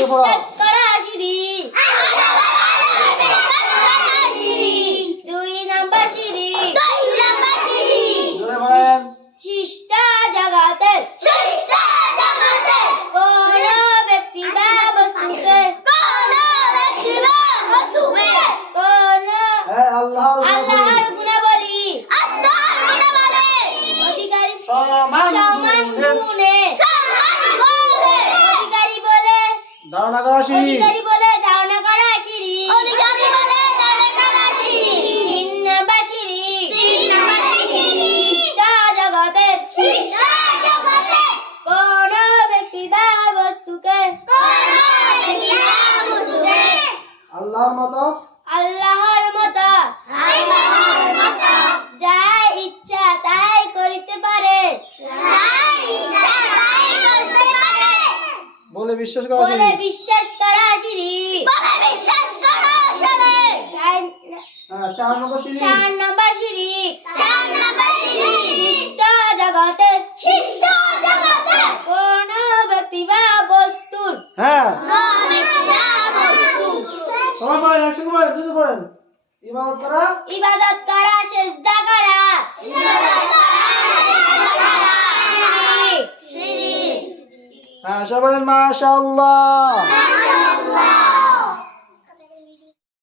বিশ্বাস করা শিরিক। 2 নাম্বার শিরিক। জোরে বলেন। সৃষ্ট জগতের কোন ব্যক্তি বা বস্তুকে কোন হ্যাঁ, আল্লাহর আল্লাহর গুণাবলী অধিকারী সমান সমান গুণের গুণে অধিকারী বলে ধারণা করা শিরিক। অধিকারী বলে ধারণা করা শিরিক। 3 নাম্বার শিরিক। সৃষ্ট জগতের কোন ব্যক্তি বা বস্তুকে আল্লাহর মতো আল্লাহর মতো যা ইচ্ছা তাই করিতে পারে বলে বিশ্বাস করা বলে শিরিক। বিশ্বাস করা শিরিক। হ্যাঁ, 4 নম্বর শিরিক। 4 নাম্বার শিরিক। সৃষ্ট জগতের কোন ব্যক্তি বা বস্তুর হ্যাঁ, সবাই বলেন, একসঙ্গে বলেন, দ্রুত বলেন। ইবাদত করা ইবাদত করা সেজদা করা শিরিক। হ্যাঁ, সবাই বলেন মাশাআল্লাহ।